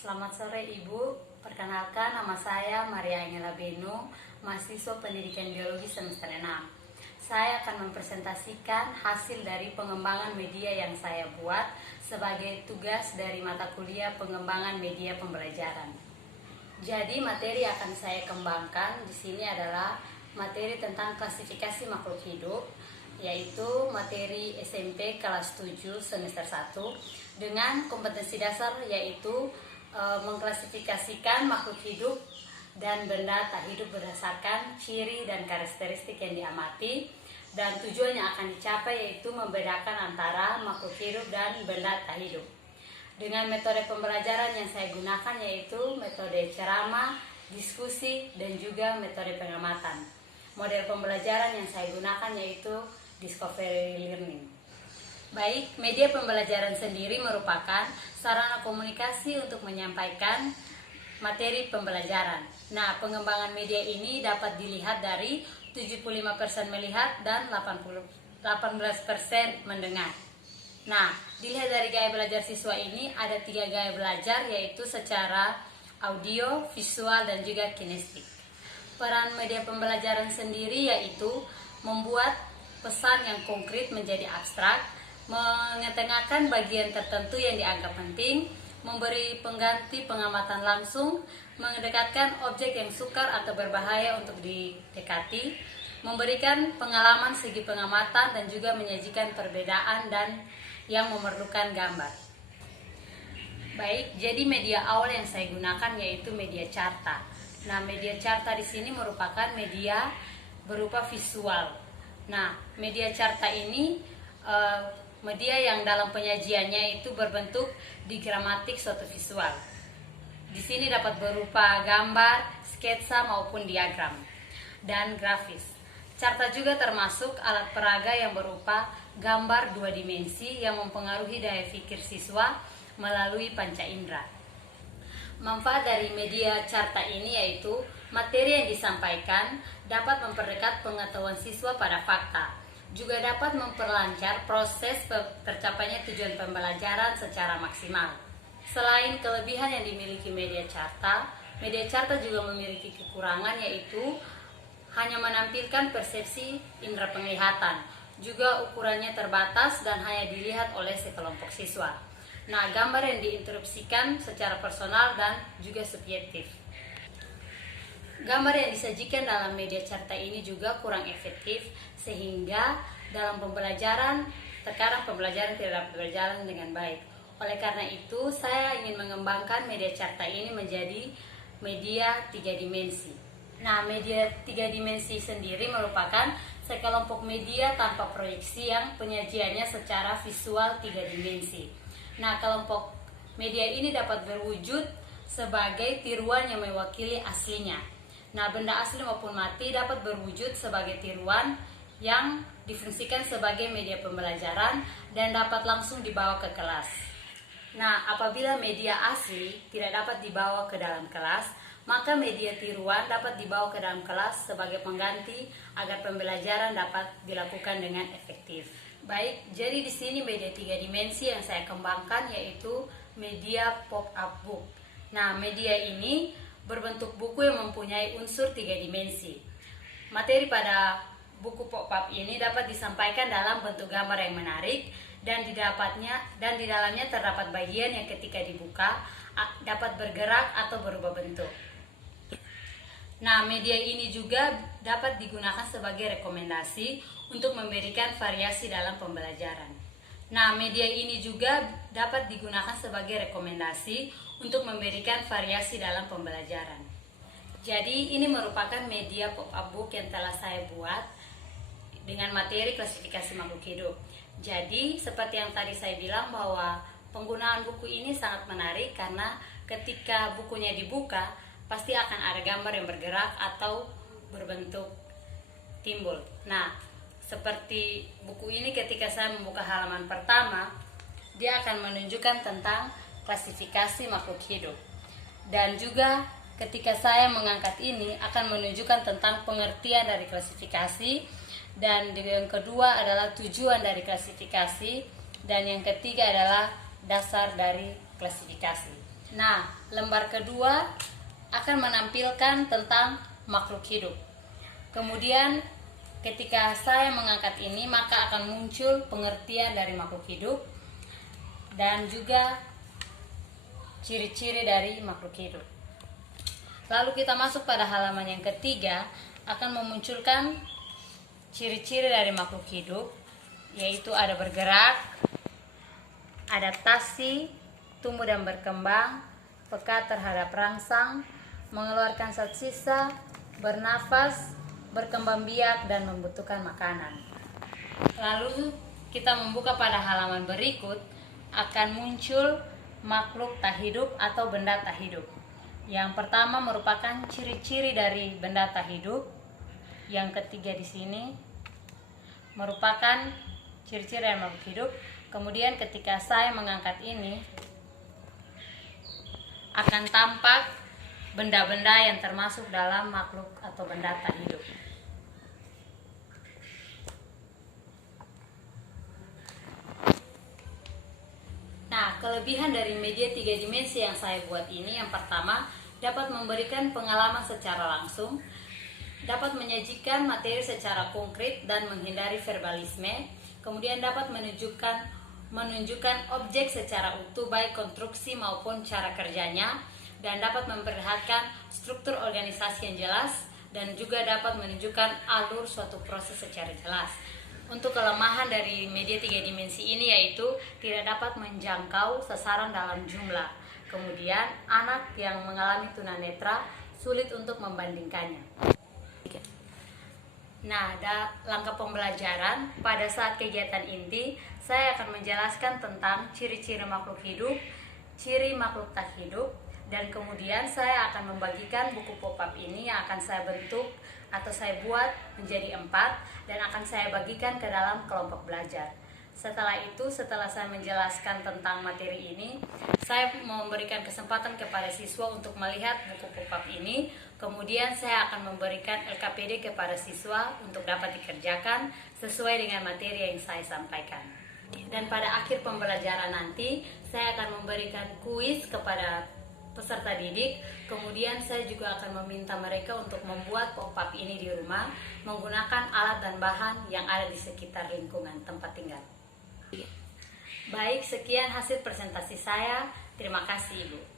Selamat sore Ibu, perkenalkan nama saya Maria Angela Beno, mahasiswa pendidikan biologi semester 6. Saya akan mempresentasikan hasil dari pengembangan media yang saya buat sebagai tugas dari mata kuliah pengembangan media pembelajaran. Jadi materi yang akan saya kembangkan di sini adalah materi tentang klasifikasi makhluk hidup, yaitu materi SMP kelas 7 semester 1 dengan kompetensi dasar yaitu mengklasifikasikan makhluk hidup dan benda tak hidup berdasarkan ciri dan karakteristik yang diamati, dan tujuan yang akan dicapai yaitu membedakan antara makhluk hidup dan benda tak hidup. Dengan metode pembelajaran yang saya gunakan yaitu metode ceramah, diskusi, dan juga metode pengamatan. Model pembelajaran yang saya gunakan yaitu discovery learning. Baik, media pembelajaran sendiri merupakan sarana komunikasi untuk menyampaikan materi pembelajaran. Nah, pengembangan media ini dapat dilihat dari 75% melihat dan 18% mendengar. Nah, dilihat dari gaya belajar siswa ini ada 3 gaya belajar, yaitu secara audio, visual, dan juga kinestik. Peran media pembelajaran sendiri yaitu membuat pesan yang konkret menjadi abstrak, mengetengahkan bagian tertentu yang dianggap penting, memberi pengganti pengamatan langsung, mendekatkan objek yang sukar atau berbahaya untuk didekati, memberikan pengalaman segi pengamatan, dan juga menyajikan perbedaan dan yang memerlukan gambar. Baik, jadi media awal yang saya gunakan yaitu media carta. Nah, media carta di sini merupakan media berupa visual. Nah, media carta ini media yang dalam penyajiannya itu berbentuk digramatik suatu visual. Di sini dapat berupa gambar, sketsa maupun diagram, dan grafis. Carta juga termasuk alat peraga yang berupa gambar 2 dimensi yang mempengaruhi daya pikir siswa melalui panca indera. Manfaat dari media carta ini yaitu materi yang disampaikan dapat memperdekat pengetahuan siswa pada fakta, juga dapat memperlancar proses tercapainya tujuan pembelajaran secara maksimal. Selain kelebihan yang dimiliki media carta juga memiliki kekurangan, yaitu hanya menampilkan persepsi indera penglihatan, juga ukurannya terbatas dan hanya dilihat oleh sekelompok siswa. Nah, gambar yang diinterupsikan secara personal dan juga subjektif. Gambar yang disajikan dalam media carta ini juga kurang efektif, sehingga dalam pembelajaran terkadang pembelajaran tidak dapat berjalan dengan baik. Oleh karena itu, saya ingin mengembangkan media carta ini menjadi media 3 dimensi. Nah, media 3 dimensi sendiri merupakan sekelompok media tanpa proyeksi yang penyajiannya secara visual 3 dimensi. Nah, kelompok media ini dapat berwujud sebagai tiruan yang mewakili aslinya. Nah, benda asli maupun mati dapat berwujud sebagai tiruan yang difungsikan sebagai media pembelajaran dan dapat langsung dibawa ke kelas. Nah, apabila media asli tidak dapat dibawa ke dalam kelas, maka media tiruan dapat dibawa ke dalam kelas sebagai pengganti agar pembelajaran dapat dilakukan dengan efektif. Baik, jadi di sini media 3 dimensi yang saya kembangkan yaitu media pop-up book. Nah, media ini berbentuk buku yang mempunyai unsur 3 dimensi. Materi pada buku pop-up ini dapat disampaikan dalam bentuk gambar yang menarik, dan di dalamnya terdapat bagian yang ketika dibuka dapat bergerak atau berubah bentuk. Nah, media ini juga dapat digunakan sebagai rekomendasi untuk memberikan variasi dalam pembelajaran. Nah, media ini juga dapat digunakan sebagai rekomendasi untuk memberikan variasi dalam pembelajaran. Jadi, ini merupakan media pop-up book yang telah saya buat dengan materi klasifikasi makhluk hidup. Jadi, seperti yang tadi saya bilang bahwa penggunaan buku ini sangat menarik karena ketika bukunya dibuka, pasti akan ada gambar yang bergerak atau berbentuk timbul. Nah, seperti buku ini ketika saya membuka halaman pertama, dia akan menunjukkan tentang klasifikasi makhluk hidup. Dan juga ketika saya mengangkat ini akan menunjukkan tentang pengertian dari klasifikasi, dan yang kedua adalah tujuan dari klasifikasi, dan yang ketiga adalah dasar dari klasifikasi. Nah, lembar kedua akan menampilkan tentang makhluk hidup. Kemudian ketika saya mengangkat ini, maka akan muncul pengertian dari makhluk hidup dan juga ciri-ciri dari makhluk hidup. Lalu kita masuk pada halaman yang ketiga, akan memunculkan ciri-ciri dari makhluk hidup, yaitu ada bergerak, adaptasi, tumbuh dan berkembang, peka terhadap rangsang, mengeluarkan zat sisa, bernafas, berkembang biak, dan membutuhkan makanan. Lalu kita membuka pada halaman berikut, akan muncul makhluk tak hidup atau benda tak hidup. Yang pertama merupakan ciri-ciri dari benda tak hidup. Yang ketiga di sini merupakan ciri-ciri dari makhluk hidup. Kemudian ketika saya mengangkat ini, akan tampak benda-benda yang termasuk dalam makhluk atau benda tak hidup. Nah, kelebihan dari media 3 dimensi yang saya buat ini, yang pertama, dapat memberikan pengalaman secara langsung, dapat menyajikan materi secara konkret dan menghindari verbalisme, kemudian dapat menunjukkan objek secara utuh baik konstruksi maupun cara kerjanya, dan dapat memperlihatkan struktur organisasi yang jelas, dan juga dapat menunjukkan alur suatu proses secara jelas. Untuk kelemahan dari media 3 dimensi ini yaitu tidak dapat menjangkau sasaran dalam jumlah. Kemudian anak yang mengalami tunanetra sulit untuk membandingkannya. Nah, langkah pembelajaran pada saat kegiatan inti, saya akan menjelaskan tentang ciri-ciri makhluk hidup, ciri makhluk tak hidup, dan kemudian saya akan membagikan buku pop-up ini yang akan saya bentuk atau saya buat menjadi 4 dan akan saya bagikan ke dalam kelompok belajar. Setelah itu, setelah saya menjelaskan tentang materi ini, saya memberikan kesempatan kepada siswa untuk melihat buku pop-up ini. Kemudian saya akan memberikan LKPD kepada siswa untuk dapat dikerjakan sesuai dengan materi yang saya sampaikan. Dan pada akhir pembelajaran nanti, saya akan memberikan kuis kepada peserta didik. Kemudian saya juga akan meminta mereka untuk membuat pop-up ini di rumah menggunakan alat dan bahan yang ada di sekitar lingkungan tempat tinggal. Baik, sekian hasil presentasi saya. Terima kasih, Ibu.